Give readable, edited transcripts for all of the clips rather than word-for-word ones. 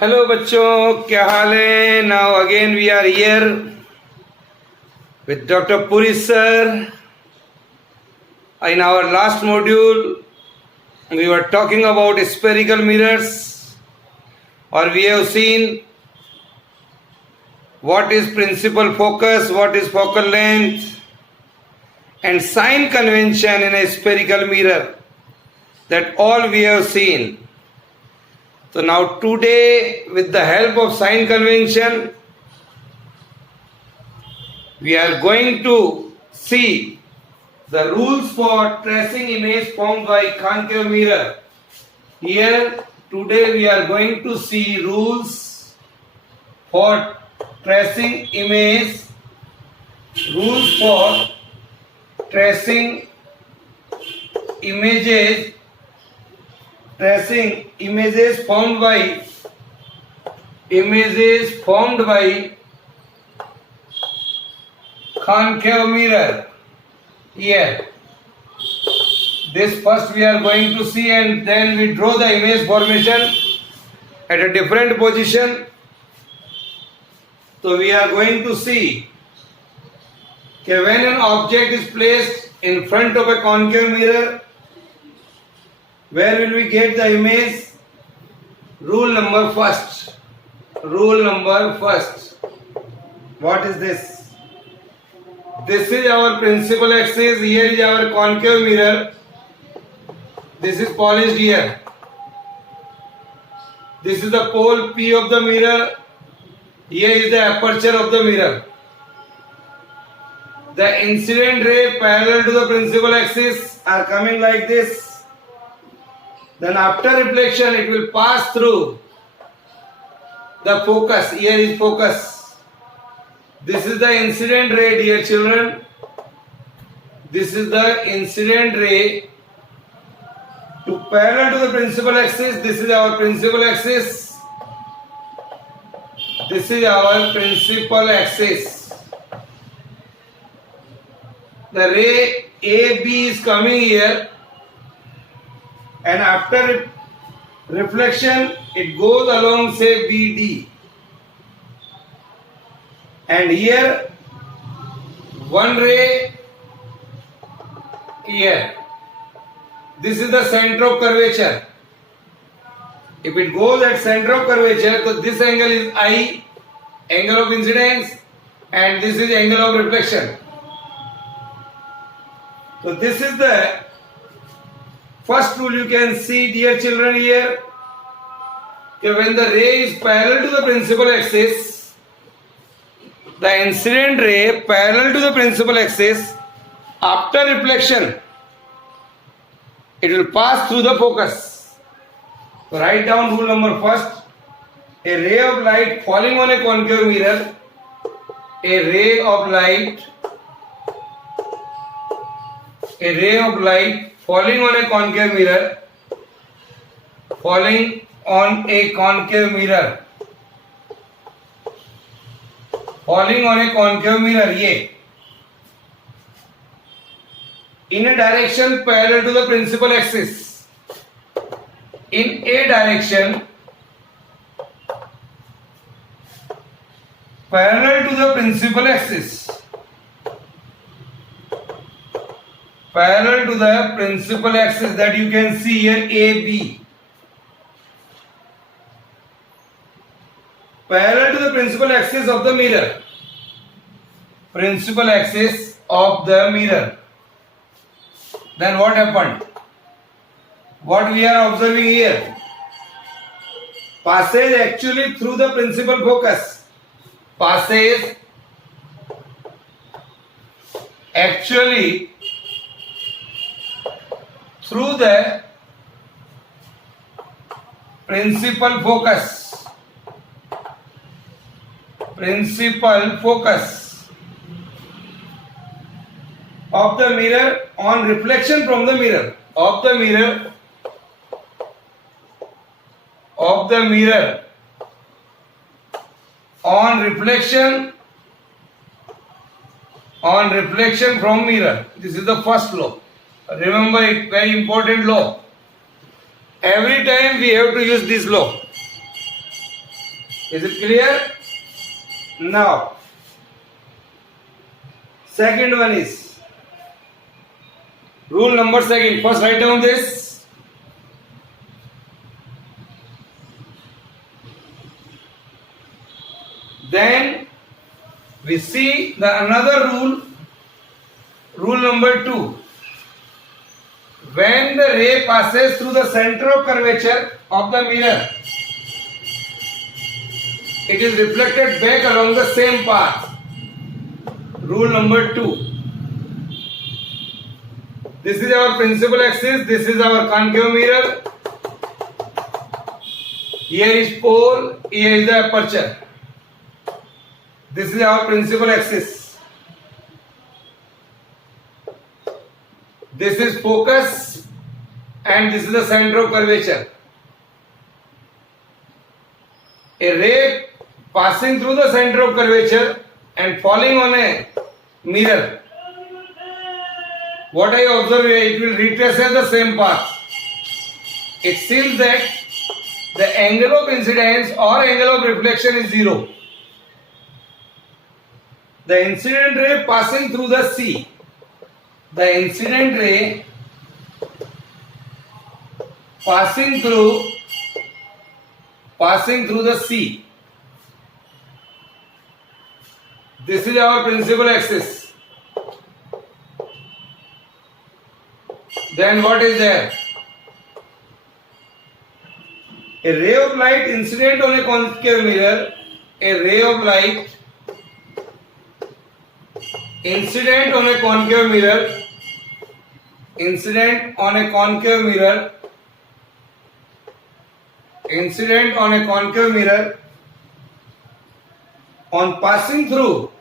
Hello बच्चों, क्या हाल है? Now again we are here with Dr. Puri sir. In our last module, we were talking about spherical mirrors, or we have seen what is principal focus, what is focal length, and sign convention in a spherical mirror. That all we have seen. So now today, with the help of sign convention, we are going to see the rules for tracing image formed by concave mirror. Here today we are going to see rules for tracing image, rules for tracing images formed by concave mirror. Here, this first we are going to see, and then we draw the image formation at a different position. So we are going to see that when an object is placed in front of a concave mirror, where will we get the image? Rule number first. What is this? This is our principal axis. Here is our concave mirror. This is polished here. This is the pole P of the mirror. Here is the aperture of the mirror. The incident ray parallel to the principal axis are coming like this. Then after reflection, it will pass through the focus. Here is focus. This is the incident ray, dear children. This is the incident ray to parallel to the principal axis. This is our principal axis. This is our principal axis. The ray AB is coming here, and after reflection, it goes along, say, BD. And here one ray here. This is the center of curvature. If it goes at center of curvature, so this angle is I, angle of incidence, and this is angle of reflection. So this is the first rule you can see, dear children, here. Okay, when the ray is parallel to the principal axis, the incident ray parallel to the principal axis, after reflection, it will pass through the focus. So write down rule number first. A ray of light falling on a concave mirror, a ray of light falling on a concave mirror, ये in a direction parallel to the principal axis. In a direction parallel to the principal axis. Parallel to the principal axis, that you can see here, AB. Parallel to the principal axis of the mirror. Principal axis of the mirror. Then what happened? What we are observing here? Passage actually through the principal focus. Passage actually through the principal focus. Of the mirror on reflection from the mirror. Of the mirror on reflection from mirror. This is the first law. Remember it, very important law. Every time we have to use this law. Is it clear? Now, second one is rule number second. First write down this. Then we see the another rule. Rule number 2. When the ray passes through the center of curvature of the mirror, it is reflected back along the same path. Rule number 2. This is our principal axis. This is our concave mirror. Here is pole. Here is the aperture. This is our principal axis. This is focus and this is the center of curvature. A ray passing through the center of curvature and falling on a mirror. What I observe here, it will retrace the same path. It seems that the angle of incidence or angle of reflection is 0. The incident ray passing through the sea. The incident ray passing through the sea. This is our principal axis. Then what is there? A ray of light incident on a concave mirror. A ray of light incident on a concave mirror. Incident on a concave mirror. Incident on a concave mirror. On passing through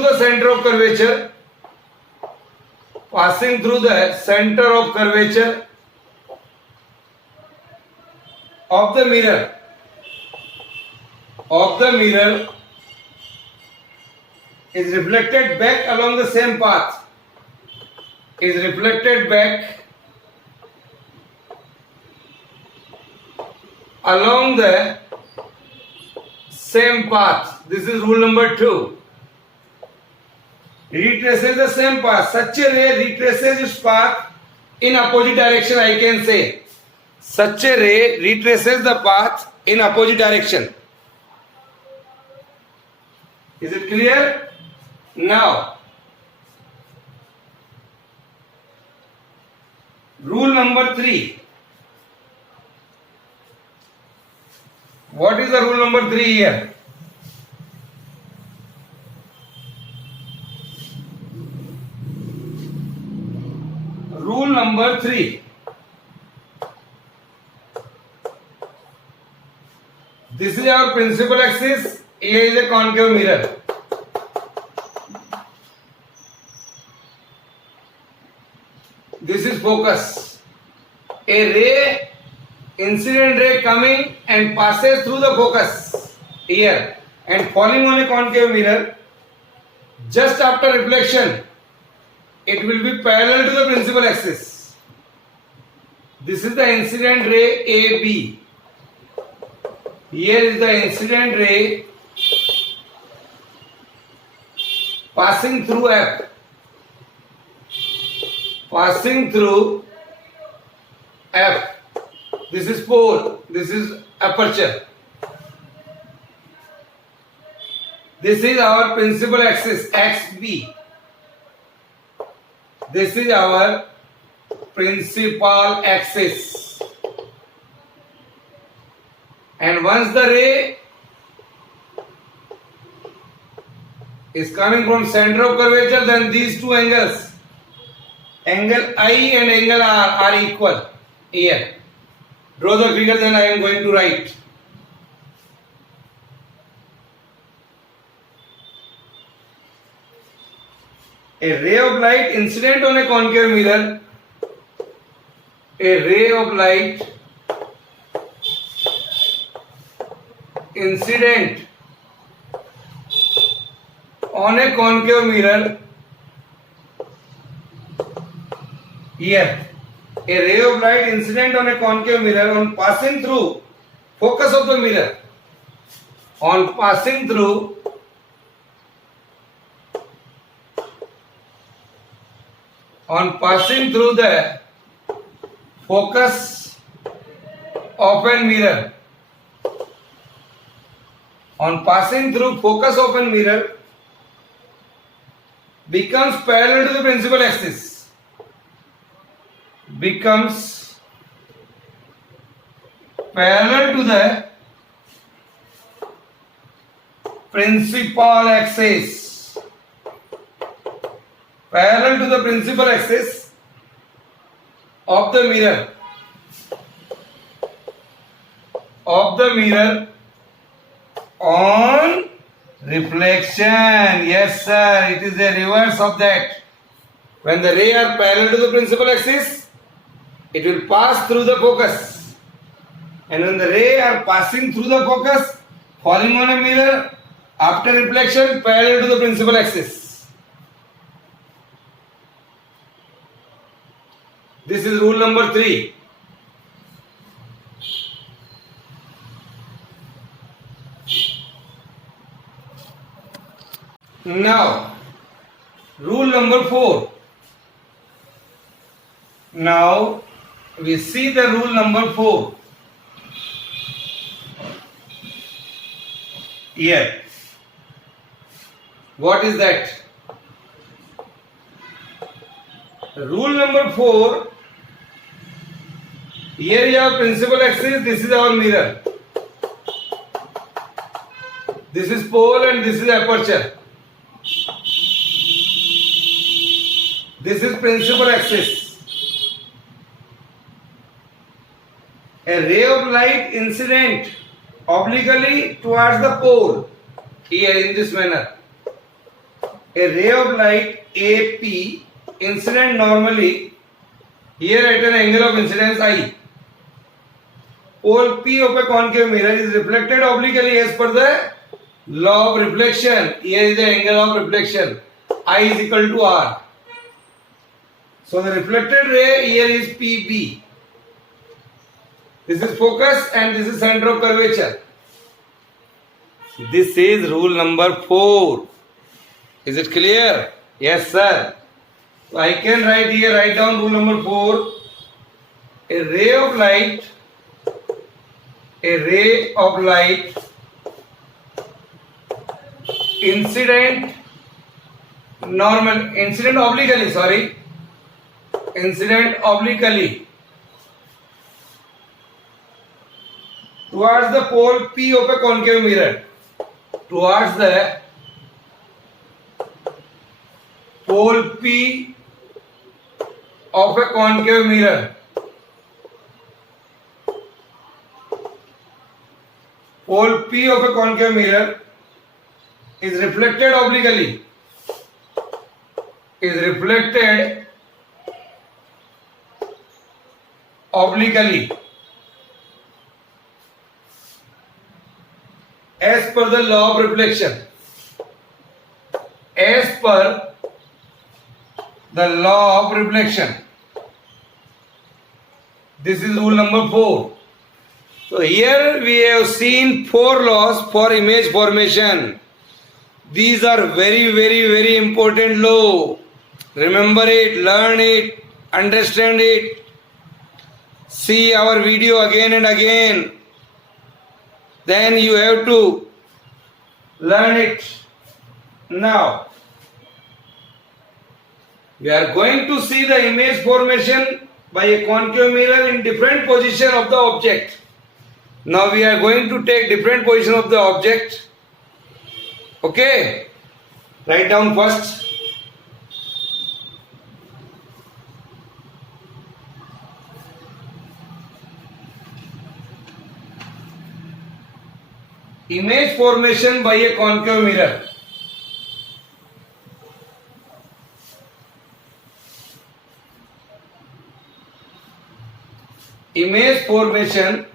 the center of curvature, of the mirror is reflected back along the same path. Is reflected back along the same path. This is rule number 2. Retraces the same path. Such a ray retraces its path in opposite direction, I can say. Such a ray retraces the path in opposite direction. Is it clear? Now, rule number 3. What is the rule number 3 here? Rule number 3. This is our principal axis. Here is a concave mirror. This is focus. A ray, incident ray coming and passes through the focus here and falling on a concave mirror. Just after reflection, it will be parallel to the principal axis. This is the incident ray AB. Here is the incident ray passing through F. Passing through F. This is pole. This is aperture. This is our principal axis XB. This is our principal axis. And once the ray is coming from center of curvature, then these two angles, angle I and angle R, are equal here. Draw the figure, then I am going to write. A ray of light incident on a concave mirror. A ray of light incident on a concave mirror here. A ray of light incident on a concave mirror on passing through focus of the mirror. On passing through the focus of a mirror. On passing through focus of a mirror becomes parallel to the principal axis. Becomes parallel to the principal axis. Parallel to the principal axis of the mirror. On reflection. Yes sir, it is the reverse of that. When the ray are parallel to the principal axis, it will pass through the focus, and when the ray are passing through the focus, falling on a mirror after reflection parallel to the principal axis. This is rule number 3. Now, rule number 4. Now, we see the rule number 4. Here. What is that? Rule number 4. Here you have principal axis, this is our mirror. This is pole and this is aperture. This is principal axis. A ray of light incident obliquely towards the pole, here in this manner. A ray of light AP incident normally here at an angle of incidence I. Pole P of a concave mirror is reflected obliquely as per the law of reflection. Here is the angle of reflection. I is equal to R. So the reflected ray here is PB. This is focus and this is center of curvature. This is rule number 4. Is it clear? Yes sir. So I can write down rule number 4. A ray of light incident obliquely towards the pole P of a concave mirror. Towards the pole P of a concave mirror. Pole P of a concave mirror is reflected obliquely. As per the law of reflection. As per the law of reflection. This is rule number 4. So here we have seen 4 laws for image formation. These are very, very, very important law. Remember it, learn it, understand it. See our video again and again. Then you have to learn it. Now, we are going to see the image formation by a concave mirror in different position of the object. Now we are going to take different position of the object. Okay, write down first. Image formation by a concave mirror. Image formation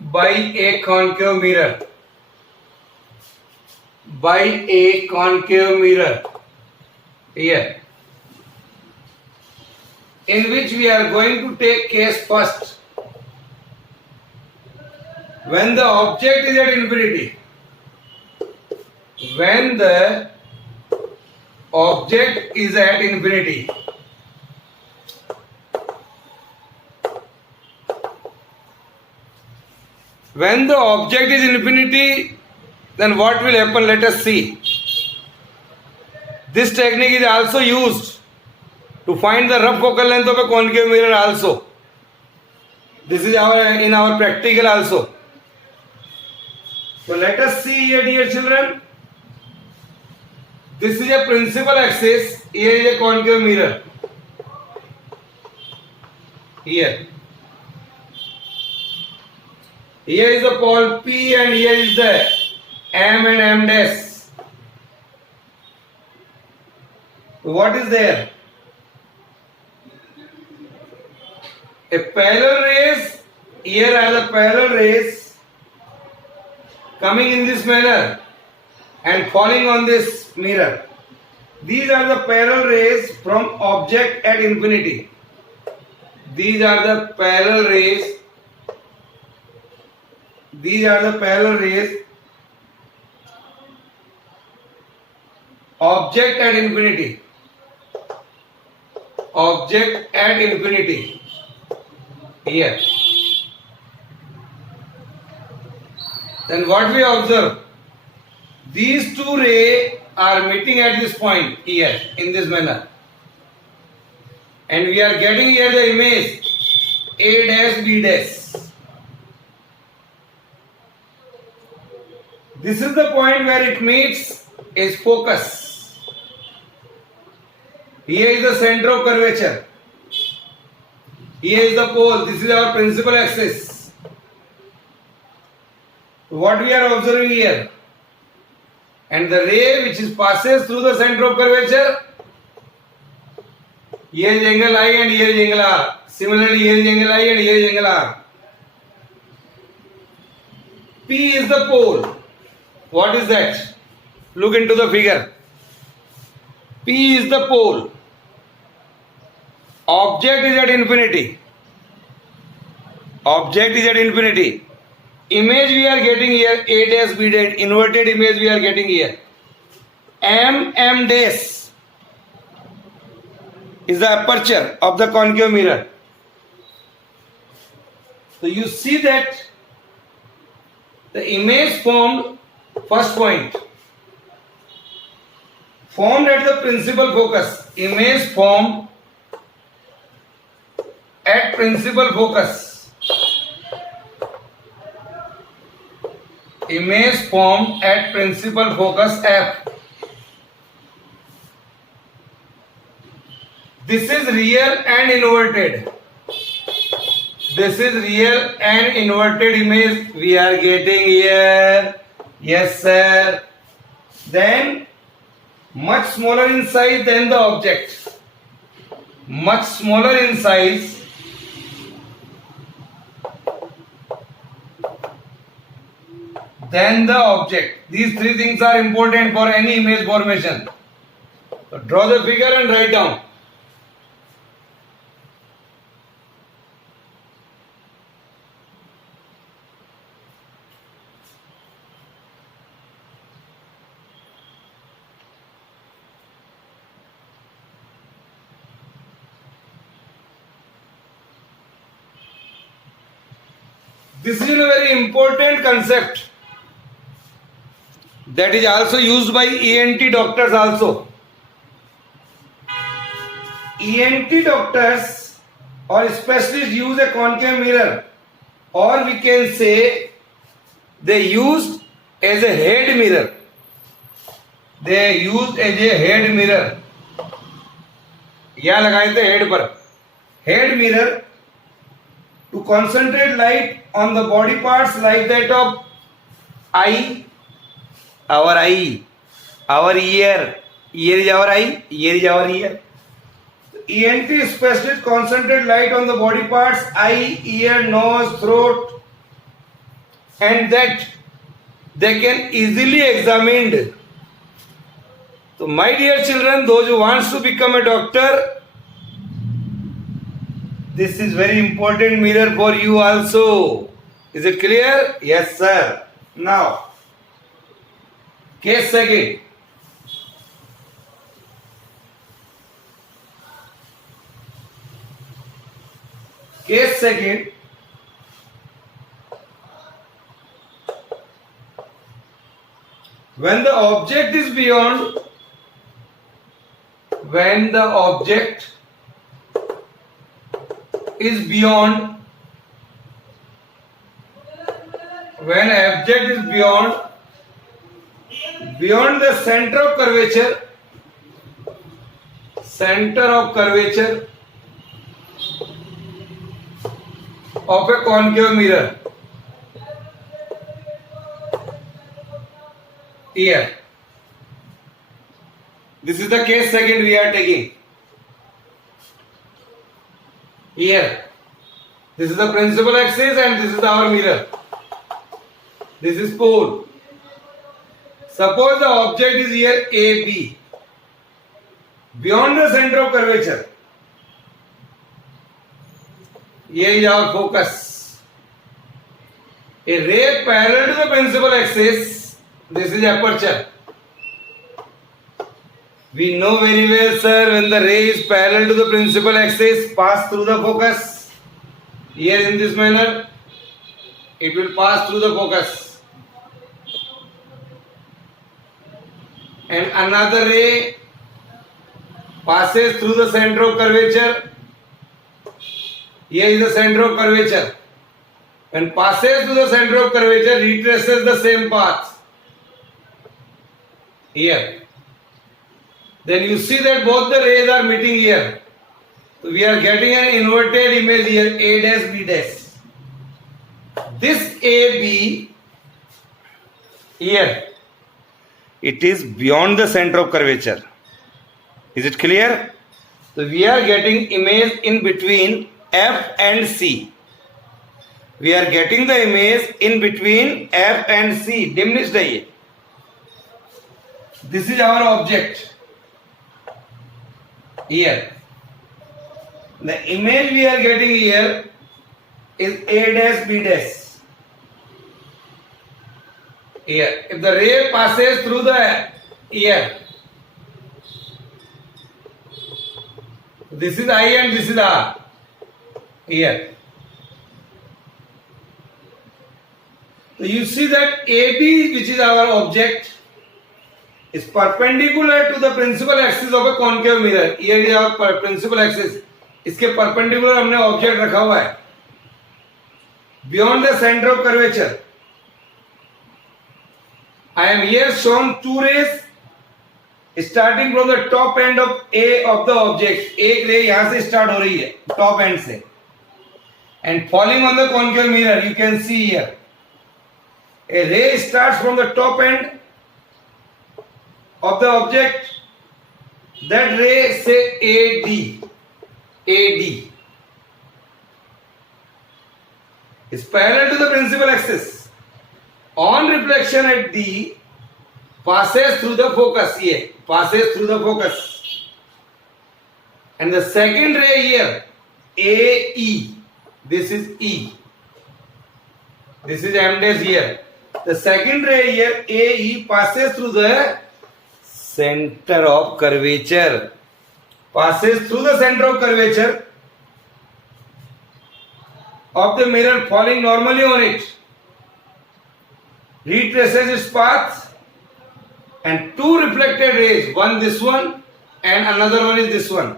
by a concave mirror. by a concave mirror here, in which we are going to take case first when the object is at infinity. When the object is at infinity, when the object is infinity, then what will happen? Let us see. This technique is also used to find the rough focal length of a concave mirror also. This is in our practical also. So let us see here, dear children. This is a principal axis. Here is a concave mirror. Here. Here is the pole P and here is the M and M dash. What is there? A parallel rays. Here are the parallel rays coming in this manner and falling on this mirror. These are the parallel rays from object at infinity. These are the parallel rays. These are the parallel rays. Object at infinity. Object at infinity. Here. Then what we observe? These two rays are meeting at this point here in this manner. And we are getting here the image A dash B dash. This is the point where it meets its focus. Here is the center of curvature. Here is the pole. This is our principal axis. What we are observing here? And the ray which passes through the center of curvature. Here is angle I and here is angle R. Similarly, here is angle I and here is angle R. P is the pole. What is that? Look into the figure. P is the pole. Object is at infinity. Object is at infinity. Image we are getting here, A dash B dash, inverted image we are getting here. M dash is the aperture of the concave mirror. So you see that the image formed, first point, formed at the principal focus. Image formed at principal focus. Image formed at principal focus F. This is real and inverted. This is real and inverted image we are getting here. Yes, sir. Then much smaller in size than the object. Much smaller in size than the object. These three things are important for any image formation. So draw the figure and write down. This is a very important concept that is also used by ENT doctors also. ENT doctors or specialists use a concave mirror, or we can say they used as a head mirror. They used as a head mirror. यहाँ लगाए थे head पर. Head mirror to concentrate light on the body parts like that of eye, our eye, our ear. Ear is our eye, ear is our ear. ENT specialists concentrate light on the body parts, eye, ear, nose, throat, and that they can easily examined. So my dear children, those who wants to become a doctor, this is very important mirror for you also. Is it clear? Yes, sir. Now, case second. Case second. When the object is beyond, when the object is beyond, when object is beyond the center of curvature of a concave mirror. Here, this is the case second we are taking. Here, this is the principal axis and this is our mirror. This is pole. Suppose the object is here AB, beyond the center of curvature. Here is our focus. A ray parallel to the principal axis. This is aperture. We know very well, sir, when the ray is parallel to the principal axis, pass through the focus. Here in this manner, it will pass through the focus. And another ray passes through the center of curvature. Here is the center of curvature. When passes through the center of curvature, retraces the same path. Here. Then you see that both the rays are meeting here. So we are getting an inverted image here, A dash B dash. This AB here, it is beyond the center of curvature. Is it clear? So we are getting image in between F and C. We are getting the image in between F and C. Diminished है. This is our object. Here. The image we are getting here is A dash B dash. Here. If the ray passes through the ear, this is I and this is R. Here. So you see that AB, which is our object, is perpendicular to the principal axis of a concave mirror. Here is our principal axis. इसके perpendicular हमने object रखा हुआ है. Beyond the center of curvature, I am here shown two rays starting from the top end of A of the object. एक ray यहाँ से start हो रही है top end से, and falling on the concave mirror. You can see here. A ray starts from the top end of the object. That ray say AD is parallel to the principal axis. On reflection at D, passes through the focus. Here passes through the focus, and the second ray here AE. This is E. This is M dash here. The second ray here AE passes through the center of curvature. Passes through the center of curvature of the mirror, falling normally on it. Retraces its path, and two reflected rays, one this one and another one is this one.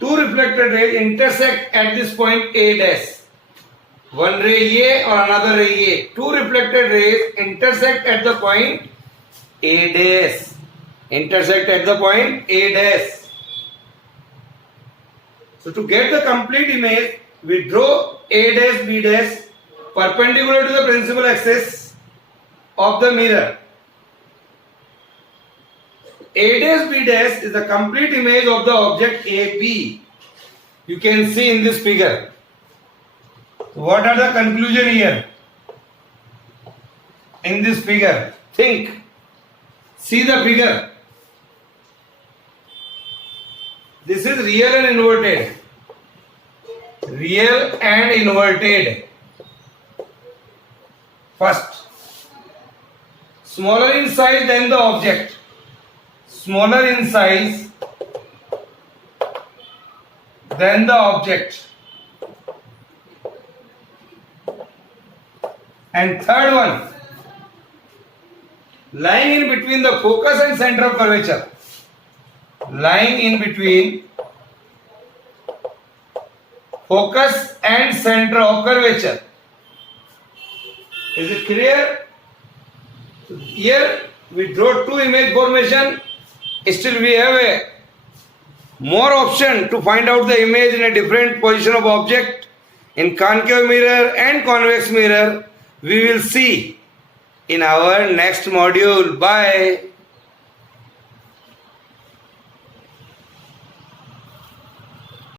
Two reflected rays intersect at this point A dash. One ray A or another ray A. Two reflected rays intersect at the point A dash. Intersect at the point A dash. So to get the complete image, we draw A dash B dash perpendicular to the principal axis of the mirror. A dash B dash is the complete image of the object AB. You can see in this figure. So what are the conclusion here? in this figure. Think. See the figure. This is real and inverted. Real and inverted. First, smaller in size than the object. Smaller in size than the object. And third one, lying in between the focus and center of curvature. Lying in between focus and center of curvature. Is it clear? Here we draw two image formation. Still we have a more option to find out the image in a different position of object in concave mirror and convex mirror. We will see in our next module. Bye.